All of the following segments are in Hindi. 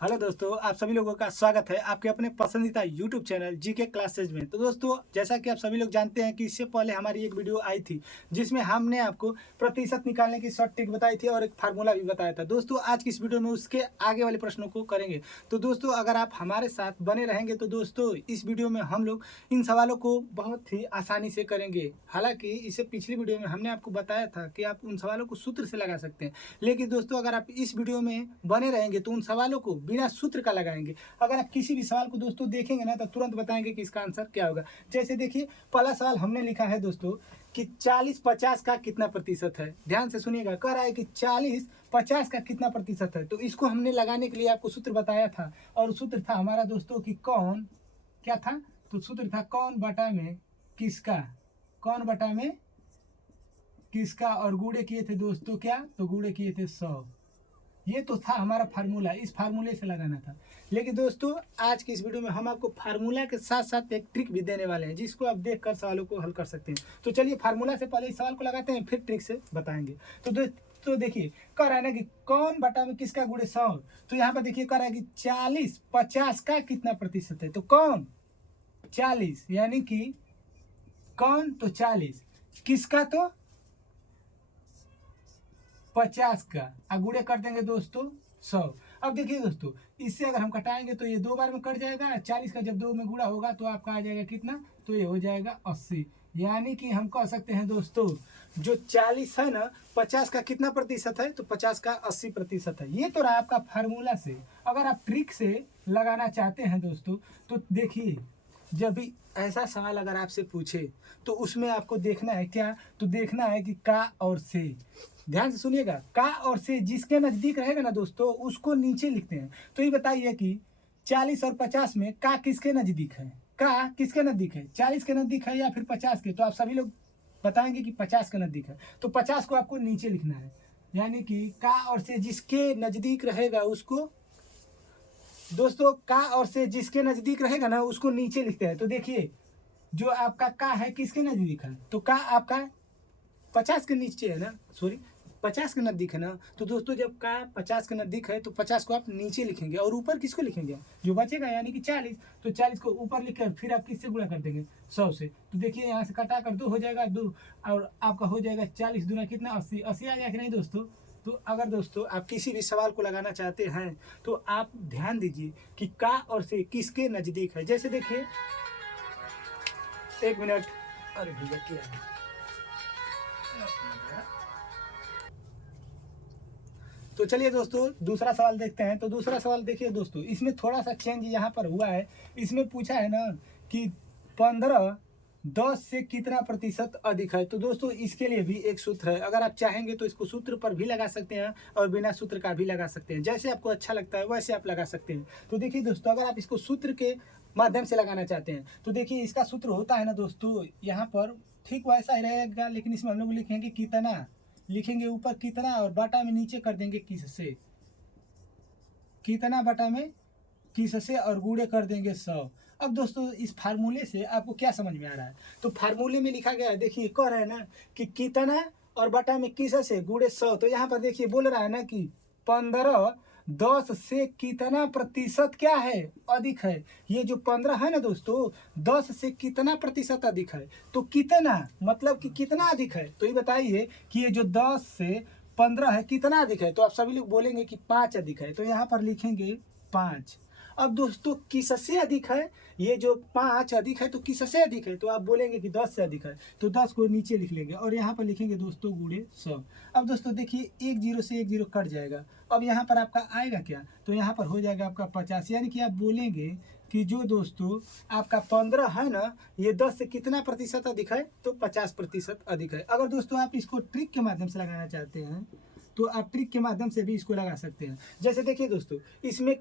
हेलो दोस्तों, आप सभी लोगों का स्वागत है आपके अपने पसंदीदा यूट्यूब चैनल जीके क्लासेज में। तो दोस्तों, जैसा कि आप सभी लोग जानते हैं कि इससे पहले हमारी एक वीडियो आई थी जिसमें हमने आपको प्रतिशत निकालने की शॉर्ट ट्रिक बताई थी और एक फार्मूला भी बताया था। दोस्तों, आज की इस वीडियो में उसके आगे वाले प्रश्नों को करेंगे। तो दोस्तों, अगर आप हमारे साथ बने रहेंगे तो दोस्तों इस वीडियो में हम लोग इन सवालों को बहुत ही आसानी से करेंगे। हालांकि इससे पिछली वीडियो में हमने आपको बताया था कि आप उन सवालों को सूत्र से लगा सकते हैं, लेकिन दोस्तों अगर आप इस वीडियो में बने रहेंगे तो उन सवालों को बिना सूत्र का लगाएंगे। अगर आप किसी भी सवाल को दोस्तों देखेंगे ना तो तुरंत बताएंगे कि इसका आंसर क्या होगा। जैसे देखिए, पहला सवाल हमने लिखा है दोस्तों कि 40-50 का कितना प्रतिशत है। ध्यान से सुनिएगा, कह रहा है कि 40-50 का कितना प्रतिशत है। तो इसको हमने लगाने के लिए आपको सूत्र बताया था, और सूत्र था हमारा दोस्तों कि कौन, क्या था, तो सूत्र था कौन बटा में किसका, कौन बटा में किसका, और गुणे किए थे दोस्तों क्या, तो गुणे किए थे 100। ये तो था हमारा फार्मूला, इस फार्मूले से लगाना था। लेकिन दोस्तों आज की इस वीडियो में हम आपको फार्मूला के साथ साथ एक ट्रिक भी देने वाले हैं जिसको आप देखकर सवालों को हल कर सकते हैं। तो चलिए फार्मूला से पहले इस सवाल को लगाते हैं, फिर ट्रिक से बताएंगे। तो देखिए, कह रहा है ना कि कौन बटा में किसका गुणे 100। तो यहाँ पर देखिए कह रहा है कि 40-50 का कितना प्रतिशत है। तो कौन 40 यानी कि कौन तो 40, किसका तो 50 का, गुणे कर देंगे दोस्तों 100। अब देखिए दोस्तों, इससे अगर हम घटाएंगे तो ये 2 बार में कट जाएगा। 40 का जब 2 में गुणा होगा तो आपका आ जाएगा कितना, तो ये हो जाएगा 80। यानी कि हम कह सकते हैं दोस्तों जो 40 है ना, 50 का कितना प्रतिशत है, तो 50 का 80% है। ये तो रहा आपका फार्मूला से। अगर आप ट्रिक से लगाना चाहते हैं दोस्तों तो देखिए, जब भी ऐसा सवाल अगर आपसे पूछे तो उसमें आपको देखना है क्या, तो देखना है कि का और से। ध्यान से सुनिएगा, का और से जिसके नजदीक रहेगा ना दोस्तों उसको नीचे लिखते हैं। तो ये बताइए कि 40 और 50 में का किसके नजदीक है, का किसके नजदीक है, 40 के नजदीक है या फिर 50 के। तो आप सभी लोग बताएंगे कि 50 के नजदीक है, तो 50 को आपको नीचे लिखना है। यानी कि का और से जिसके नजदीक रहेगा उसको, दोस्तों का और से जिसके नजदीक रहेगा ना उसको नीचे लिखते हैं। तो देखिए, जो आपका का है किसके नजदीक है, तो का आपका 50 के नीचे है ना, सॉरी 50 के नजदीक है ना। तो दोस्तों जब का 50 के नजदीक है तो 50 को आप नीचे लिखेंगे और ऊपर किसको लिखेंगे, जो बचेगा यानी कि 40। तो 40 को ऊपर लिखकर फिर आप किससे गुणा कर देंगे, 100 से। तो देखिए यहाँ से कटा कर 2 हो जाएगा, 2 और आपका हो जाएगा 40 दूना कितना, 80। 80 आ गया कि नहीं दोस्तों। तो अगर दोस्तों आप किसी भी सवाल को लगाना चाहते हैं तो आप ध्यान दीजिए कि का और से किसके नजदीक है। जैसे देखिए, एक मिनट, अरे भैया क्या है, तो चलिए दोस्तों दूसरा सवाल देखते हैं। तो दूसरा सवाल देखिए दोस्तों, इसमें थोड़ा सा चेंज यहाँ पर हुआ है। इसमें पूछा है ना कि 15 10 से कितना प्रतिशत अधिक है। तो दोस्तों इसके लिए भी एक सूत्र है। अगर आप चाहेंगे तो इसको सूत्र पर भी लगा सकते हैं और बिना सूत्र का भी लगा सकते हैं, जैसे आपको अच्छा लगता है वैसे आप लगा सकते हैं। तो देखिए दोस्तों, अगर आप इसको सूत्र के माध्यम से लगाना चाहते हैं तो देखिए इसका सूत्र होता है ना दोस्तों, यहाँ पर ठीक वैसा ही रहेगा, लेकिन इसमें हम लोग लिखेंगे कितना, लिखेंगे ऊपर कितना और बटा में नीचे कर देंगे किससे, कितना बटा में किससे, और गुणे कर देंगे 100। अब दोस्तों इस फार्मूले से आपको क्या समझ में आ रहा है, तो फार्मूले में लिखा गया है, देखिए कह रहा है ना कि कितना और बटा में किससे गुणे 100। तो यहाँ पर देखिए बोल रहा है ना कि 15 10 से कितना प्रतिशत क्या है, अधिक है। ये जो 15 है ना दोस्तों, 10 से कितना प्रतिशत अधिक है, तो कितना मतलब कि कितना अधिक है। तो ये बताइए कि ये जो 10 से 15 है कितना अधिक है। तो आप सभी लोग बोलेंगे कि 5 अधिक है, तो यहाँ पर लिखेंगे 5। अब दोस्तों किससे अधिक है, ये जो 5 अधिक है तो किससे अधिक है, तो आप बोलेंगे कि 10 से अधिक है। तो 10 को नीचे लिख लेंगे और यहाँ पर लिखेंगे दोस्तों गुणे 100। अब दोस्तों देखिए, एक जीरो से एक जीरो कट जाएगा। अब यहाँ पर आपका आएगा क्या, तो यहाँ पर हो जाएगा आपका 50। यानी कि आप बोलेंगे कि जो दोस्तों आपका 15 है ना, ये 10 से कितना प्रतिशत अधिक है, तो 50% अधिक है। अगर दोस्तों आप इसको ट्रिक के माध्यम से लगाना चाहते हैं तो आप ट्रिक के माध्यम से भी इसको लगा सकते हैं। जैसे देखिए दोस्तों, इसमें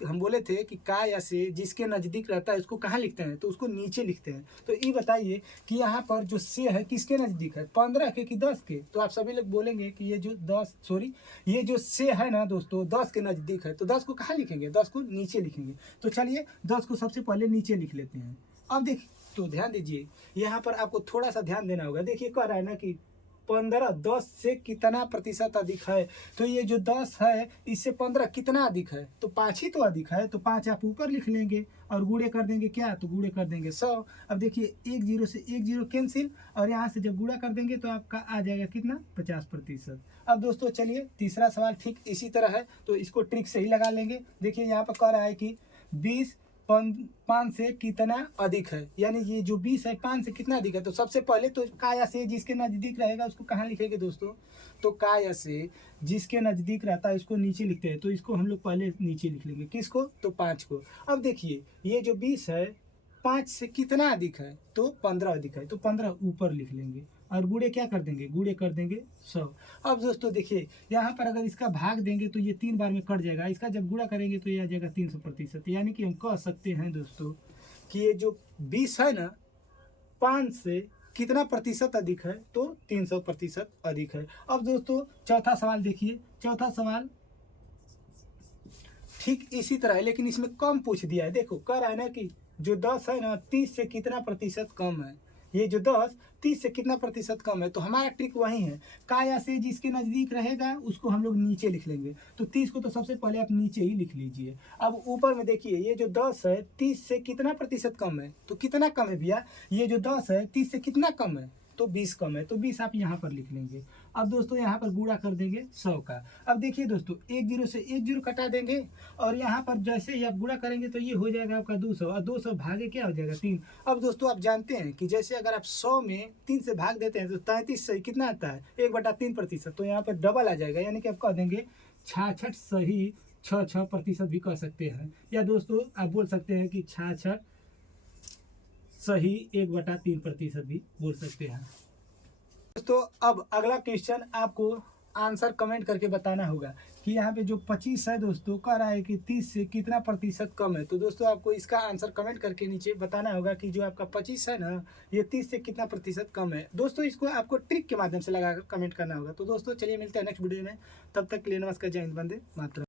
हम बोले थे कि का या से जिसके नज़दीक रहता है उसको कहाँ लिखते हैं, तो उसको नीचे लिखते हैं। तो ये बताइए कि यहाँ पर जो से है किसके नज़दीक है, 15 के कि 10 के। तो आप सभी लोग बोलेंगे कि ये जो 10 सॉरी ये जो से है ना दोस्तों 10 के नज़दीक है। तो 10 को कहाँ लिखेंगे, 10 को नीचे लिखेंगे। तो चलिए 10 को सबसे पहले नीचे लिख लेते हैं। अब देखिए, तो ध्यान दीजिए, यहाँ पर आपको थोड़ा सा ध्यान देना होगा। देखिए कह रहा है ना कि 15, 10 से कितना प्रतिशत अधिक है? तो ये जो 10 है इससे 15 कितना अधिक है? तो 5 ही तो अधिक है। तो 5 आप ऊपर लिख लेंगे और गुणे कर देंगे क्या? तो गुणे कर देंगे 100। अब देखिए 1 0 से 1 0 कैंसिल, और यहाँ से जब गुणा कर देंगे तो आपका आ जाएगा कितना? 50%। अब दोस्तों चलिए तीसरा सवाल ठीक इसी तरह है, तो इसको ट्रिक से ही लगा लेंगे। देखिए यहाँ पर कह रहा है कि 20 5 से कितना अधिक है, यानी ये जो 20 है 5 से कितना अधिक है। तो सबसे पहले तो काया से जिसके नज़दीक रहेगा उसको कहाँ लिखेंगे दोस्तों? तो काया से जिसके नज़दीक रहता है उसको नीचे लिखते हैं, तो इसको हम लोग पहले नीचे लिख लेंगे। किसको? तो 5 को। अब देखिए ये जो 20 है 5 से कितना अधिक है? तो 15 अधिक है, तो 15 ऊपर लिख लेंगे और गुणे क्या कर देंगे? गुणे कर देंगे 100। अब दोस्तों देखिए यहाँ पर अगर इसका भाग देंगे तो ये 3 बार में कट जाएगा, इसका जब गुणा करेंगे तो ये आ जाएगा 300%। यानी कि हम कह सकते हैं दोस्तों कि ये जो 20 है ना 5 से कितना प्रतिशत अधिक है? तो 300% अधिक है। अब दोस्तों चौथा सवाल देखिए, चौथा सवाल ठीक इसी तरह है लेकिन इसमें कम पूछ दिया है। देखो कह रहा है ना कि जो 10 है ना 30 से कितना प्रतिशत कम है। ये जो 10 30 से कितना प्रतिशत कम है, तो हमारा ट्रिक वही है, काया से जिसके नज़दीक रहेगा उसको हम लोग नीचे लिख लेंगे। तो 30 को तो सबसे पहले आप नीचे ही लिख लीजिए। अब ऊपर में देखिए ये जो 10 है 30 से कितना प्रतिशत कम है? तो कितना कम है भैया? ये जो 10 है 30 से कितना कम है? तो 20 कम है, तो 20 आप यहाँ पर लिख लेंगे। अब दोस्तों यहाँ पर गुणा कर देंगे 100 का। अब देखिए दोस्तों 1 0 से 1 0 कटा देंगे, और यहाँ पर जैसे ही आप गुणा करेंगे तो ये हो जाएगा आपका 200, और 200 भागे क्या हो जाएगा? 3। अब दोस्तों आप जानते हैं कि जैसे अगर आप 100 में 3 से भाग देते हैं तो 33 सही कितना आता है? 1/3%। तो यहाँ पर डबल आ जाएगा, यानी कि आप कह देंगे 66 सही 6% भी कह सकते हैं, या दोस्तों आप बोल सकते हैं कि 66 सही 1/3% भी बोल सकते हैं। दोस्तों अब अगला क्वेश्चन आपको आंसर कमेंट करके बताना होगा कि यहाँ पे जो 25 है दोस्तों कह रहा है कि 30 से कितना प्रतिशत कम है। तो दोस्तों आपको इसका आंसर कमेंट करके नीचे बताना होगा कि जो आपका 25 है ना ये 30 से कितना प्रतिशत कम है। दोस्तों इसको आपको ट्रिक के माध्यम से लगाकर कमेंट करना होगा। तो दोस्तों चलिए मिलते हैं नेक्स्ट वीडियो में, तब तक के लिए नमस्कार, जय हिंद, वंदे मातरम।